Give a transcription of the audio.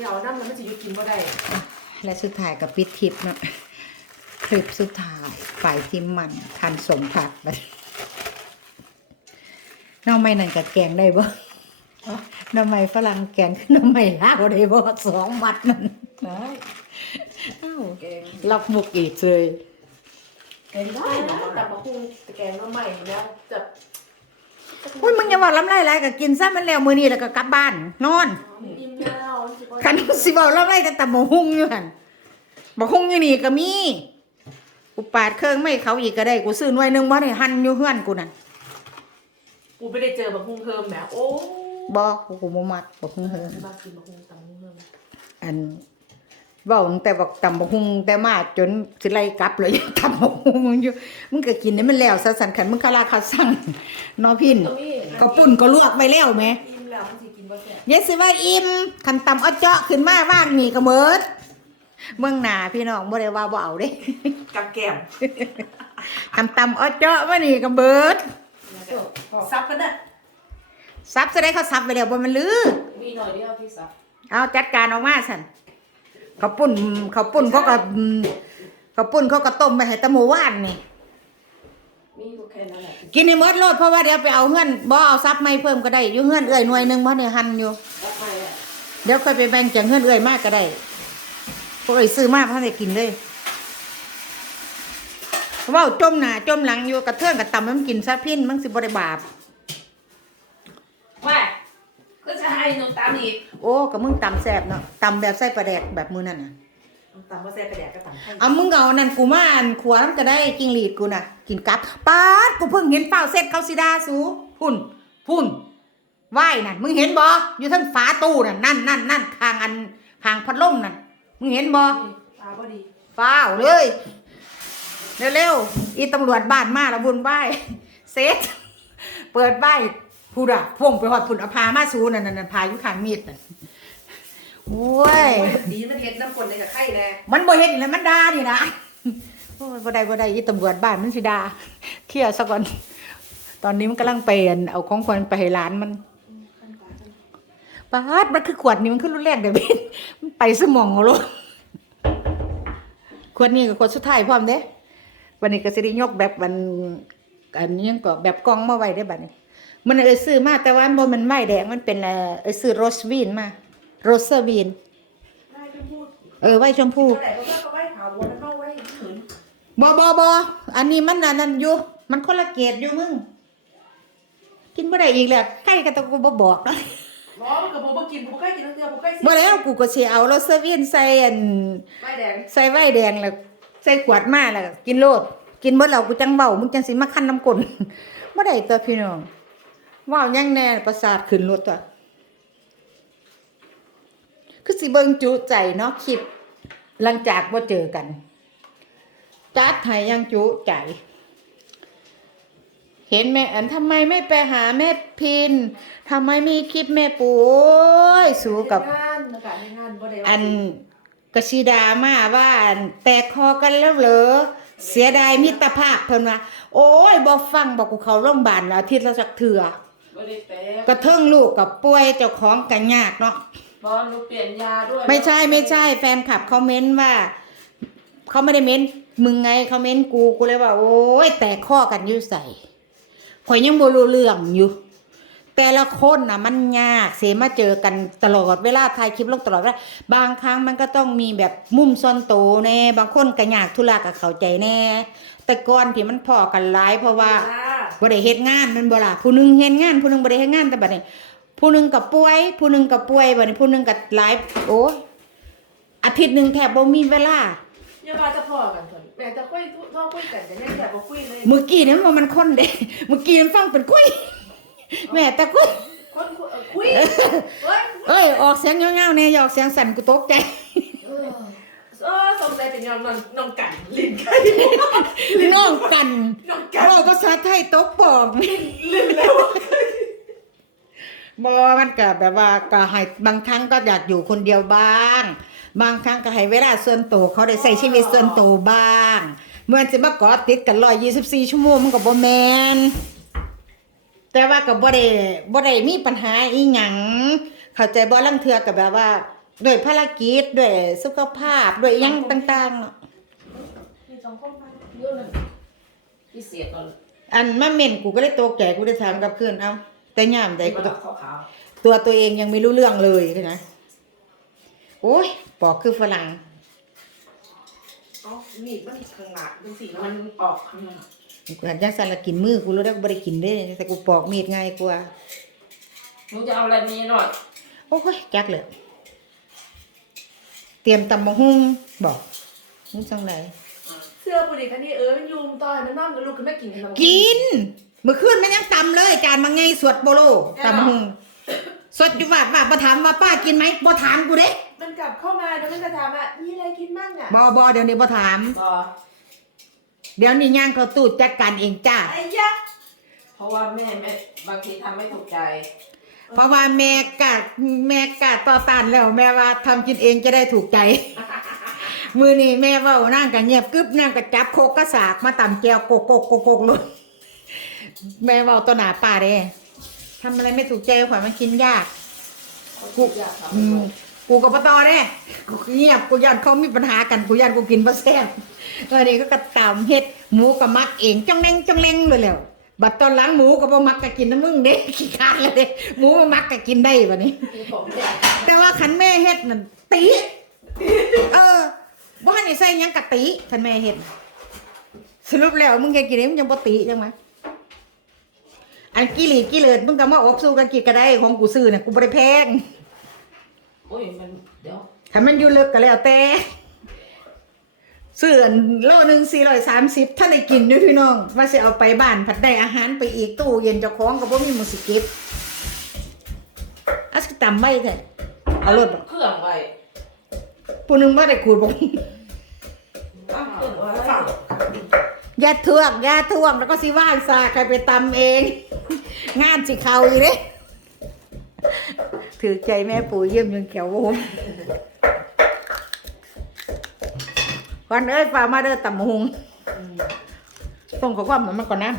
เดี๋ยวน้ำมันมันจะหยุดกินบ่ได้ และสุดท้ายกับปิดทิปเนาะคลิปสุดท้ายฝ่ายทิมมันคันสมผักบัดน้องไม่นั่นกับแกงได้บ่น้องไม่ฝรั่งแกงน้องไม่ลาวได้บ่สองมัดนั่นได้เอ้าแกงรับมุกอีกเลยแกงได้นะแต่มาคุงแต่แกงน้ำใหม่แล้วจะอุ้ยมึงอย่าบอกลำไรไรก็กินซะมันแล้วมื้อนี้แล้วก็กลับบ้านนอนอิ่มแล้วสิบ่ คันสิบอกลำไรกันแต่บ่หุ่งอยู่หั่นบ่หุ่งอยู่นี่ก็มีกูปาดเครื่องไม่เขาอีกก็ได้กูซื้อหน่วยหนึงบ่ได้หั่นอยู่เฮือนกูนั่นกูไม่ได้เจอบักคุงเพิ่มแหมโอ้บ่กูบ่มักบ่หุ่งเฮือนมากินบักคุงตำบักคุงเพิ่มอันเว้าตั้งแต่บอกตำบักหุ่งแต่มาจนสิไล่กลับเลยตำบักหุ่งอยู่มึงก็กินให้มันแล้วซะสันขันมึงคาราคาสั่งเนาะพินตรงนี้ก็ปุ่นก็ลวกไปแล้วแหม เยสิว่าอิ่มคันตำเอาเจาะขึ้นมาว่างนี่ก็เมิดเมืองหน้าพี่น้องบ่ได้ว่าบ่เอาเด้กับแก้มคันตำเอาเจาะมานี่ก็เบิดซับกันน่ะซับจะได้เขาซับไปแล้วบ่มันลือมีหน่อยเดียวที่ซับเอาจัดการออกมาสั่นเขาวปุ่นเขาวปุ่นเขาก็อืมเขาวปุ่นเขาก็ต้มไปให้แตะหมูว่านนี่ มีก็แค่นั้นแหละกินในมดโลดเพราะว่าเดี๋ยวไปเอาเงื่อนบ่เอาซับไม่เพิ่มก็ได้อยู่เงื่อนเอื่อยหน่วยหนึงบ่เนี่ยหันอยู่ รับไปอะเดี๋ยวค่อยไปแบ่งจากเงื่อนเอื่อยมากก็ได้พวกเอ้ยซื้อมาพันได้กินเลยเว่าจมหน้าจมหลังอยู่กระเทือนกระตำมันกินซะพินมันสิบ่ได้บาป ว่าก็จะให้หนูตามอีกโอ้ก็มึงตำแซ่บเนาะตำแบบใส่ปลาแดกแบบมื้อนั่นน่ะ ตามว่าแซ่บไปแดกก็ตามให้เอามึงเอานั่นกูมาอันขวานก็ได้กิงหลีดกูน่ะ กินกับปาดกูเพิ่งเห็นเป้าเสร็จเขาสิดาสูพุ่น พุ่นไหวน่ะมึงเห็นบ่อยู่ทั้งฝาตู้น่ะนั่นนั่นนั่นทางอันทางพัดลมน่ะมึงเห็นบ่ตาบ่ดีฟ้าวเลยเร็วๆอีตำรวจบ้านมาแล้วบุญไหวเซ็ตเปิดไหวพูดอะพ่วงไปหอดพุ่นเอาพามาสูนั่นนั่นนั่นพาอยู่ข้างมีดน่ะ โอ้ยดีมันเฮ็ดน้ำคนเลยกับไข่แน่มันบ่เห็นแล้วมันด่านี่นะโอ้ยบ่ได้บ่ได้อีตำรวจบ้านมันสิด่าเคลียร์ซะก่อน ตอนนี้มันกำลังไปอั่นเอาของขวัญไปให้หลานมันปาดมันคือขวดนี้มันคือรุ่นแรกเดี๋ยวพี่มันไปสมองเอาโลดขวดนี้กับขวดสุดท้ายพร้อมเด้วันนี้ก็สิได้ยกแบบมันอันนี้ยังก็แบบกล่องมาไว้ได้บัดนี้ มันเอยซื้อมาแต่ว่าบ่มันไม้แดงมันเป็นเอ่อเอยซื้อโรสวีนมา โรสวีนได้จะพูดเออไว้ชมพูเท่าไหร่ก็ว่าก็ไว้ขาววนแล้วก็ไว้ขืนบอบอบออันนี้มันอันนั้นอยู่ มันคนละเกตอยู่มึง กินบ่ได้อีกแล้วใกล้กันแตะกูบ่บอกนะล้อมันกับผมบ่กินผมใกล้กินทั้งเดียวผมใกล้สิบ่แล้วกูก็สิเอาโรสวินใส่อันไม่แดงใส่ไว้แดงแล้วใส่ขวดมาแล้วก็กินโลดกินเบิดแล้วกูจังเว้ามึงจังสิมาคั้นน้ำกลนบ่ได้ตัวพี่น้องเว้ายังแน่ประสาทขึ้นรถตัว คือสิเบิ่งจุใจเนาะคลิป หลังจากบ่เจอกัน จัดให้ยังจุใจ เห็นแม่อันทำไมไม่ไปหาแม่พินทำไมมีคลิปแม่ปูโอ้ยสู้กับ งานอากาศในงานบ่ได้ว่าอันกระชีดามาว่าอันแตกคอกันแล้วเหรอเสียดายมิตรภาพเพิ่นว่าโอ้ยบ่ฟังบอกกูเขาโรงพยาบาลแล้วอาทิตย์ละสักเถื่อบ่ได้แตก กระเทิงลูกกับป่วยเจ้าของกันยากเนาะ บอลหนูเปลี่ยนยาด้วยไม่ใช่ไม่ใช่ แฟนคลับเขาเม้นว่า เขาไม่ได้เม้นมึงไงเขาเม้นกูกูเลยว่าโอ้ยแตกข้อกันอยู่ใส่ข่อยยังบ่รู้เรื่องอยู่ แต่ละคนน่ะมันยากเสมาเจอกันตลอดเวลาถ่ายคลิปลงตลอดเวลาบางครั้งมันก็ต้องมีแบบมุมซ่อนโตวแน่บางคนก็ยากธุระก็เข้าใจแน่ แต่ก่อนที่มันพอกันหลายเพราะว่าบ่ได้เฮ็ดงานแมันบ่ล่ะผู้หนึงเฮ็ดงานผู้หนึงบ่ได้เฮ็ดงานแต่บัดนี้ ผู้หนึงก็ป่วย ผู้หนึงก็ป่วยบัดนี้ผู้หนึงก็หลายโอ้ยอาทิตย์หนึงแทบบ่มีเวลาอย่ามาจะพอกันเถอะแม่จะคุยท่อคุยกันแต่แม่แค่บ่คุยเลยเมื่อกี้นี่มันมันคนเด้เมื่อกี้มันฟังเป็นคุย แม่แต่คุยคนคุยเออคุยเฮ้ยเอ้ยออกเสียงเงาๆแน่อย่าออกเสียงสั่นกูตกใจเออเออสงสัยเป็นยอนน้องน้องกันลิ้นไก่น้องกันน้องกันเว้าภาษาไทยตกปอกลิ้นแล้ว บ่มันก็แบบว่าก็ให้บางครั้งก็อยากอยู่คนเดียวบ้าง บางครั้งก็ให้เวลาส่วนตัวเขาได้ใช้ชีวิตส่วนตัวบ้างเหมือนสิมาเกาะติดกัน124ชั่วโมงมันก็บ่แม่นแต่ว่าก็บ่ได้บ่ได้มีปัญหาอีหยังเข้าใจบ่ลังเทื่อก็แบบว่าด้วยภารกิจด้วยสุขภาพด้วยหยังต่างๆเนาะมีสองคนมาเยอะเลยพิเศษก่อนอันมาเม่นกูก็ได้ตกใจกูได้ถามกลับคืนเอ้า แต่ยามใดกูมันต้องขาวขาวตัวตัวเองยังไม่รู้เรื่องเลยนะโอ้ยปอกคือฝรั่งๆอ๋อมีดมันข้างหลังเป็นสีมันออกข้างหน้ากูหันยังสันละกินมือกูรู้ได้กูบ่ได้กินเด้แต่กูปอกมีดง่ายกว่าหนูจะเอาอะไรมีหน่อยโอ้ยจักเลยเตรียมตำบักหุ่งบอกมึงจังไหนเสื้อปุริคันนี้เออมันยุงตอนมันนอนกับลูกขึ้นมากินกันกินเมื่อคืนมันยังตำเลยจานมาไงสวดโบโลตำบักหุ่งสดอยู่ว่าว่าบ่ถามว่าป้ากินไหมบ่ถามกูเด้มันกลับเข้ามาแล้วมันจะถามว่ามีอะไรกินบ้างอะบ่บ่เดี๋ยวนี้บ่ถามต่อเดี๋ยวนี้ย่างเขาตู้จัดการเองจ้าไอ้ยะเพราะว่าแม่แม่บางทีทำไม่ถูกใจ เพราะว่าแม่กะแม่กะต่อต้านแล้ว แม่ว่าทำกินเองจะได้ถูกใจ มือนี่แม่เว่านั่งกันเงียบกึบนั่งกับจับโคกกระสากมาตำแก้วโกกโกกโกกโกกเลย แม่เว่าตัวหนาป่าเด้ทำอะไรไม่ถูกใจขวัญมันกินยาก กูอืมกูกับปตอเด้กูเงียบกูยันเขามีปัญหากันกูยันกูกินบะแซ่บตอนนี้ก็กระตำเฮ็ดหมูกับมักเองจ้องแรงจ้องแรงเลยแหล้วบัดตอนหล้างหมูก็บ่มักก็กินนะมึงเด้ขี้คร้านเลยเด้หมูบ่มักก็กินได้บัดนี้มีผมเนี่ยแต่ว่าคันแม่เฮ็ดนั่นตีเออบ่ให้ใส่หยังกะตีคันแม่เฮ็ดสรุปแล้วมึงแค่กินเองมึงยังบ่ตีจังไหม อันกิริกิเลิศมึงก็มาอบสู้กันกินก็ได้ของกูซื้อน่ะกูบ่ได้แพงโอ้ยมันเดี๋ยวถ้ามันอยู่ลึกก็แล้วแต่ซื้ออันโลหนึ่งสี่ร้อยสามสิบถ้าได้กินด้วยพี่น้อง ว่าสิเอาไปบ้านผัดได้อาหารไปอีกตู้เย็นเจ้าของก็บ่มีหมือสิเก็บอาสกตำไม่แท้เอารถบ่เครื่องไว้ผู้หนึงบ่ได้ขูดบ่เอาเครื่องไว้ฝั่งอย่าทวงอย่าทวงแล้วก็สิว่านซาใครไปตำเอง งานสิเขาอีเด้ถือใจแม่ปู่เยี่ยมยังแขวผมวันเอ้ยฝ่ามาเด้อตำหงส่งข้อความมามันก่อนนะ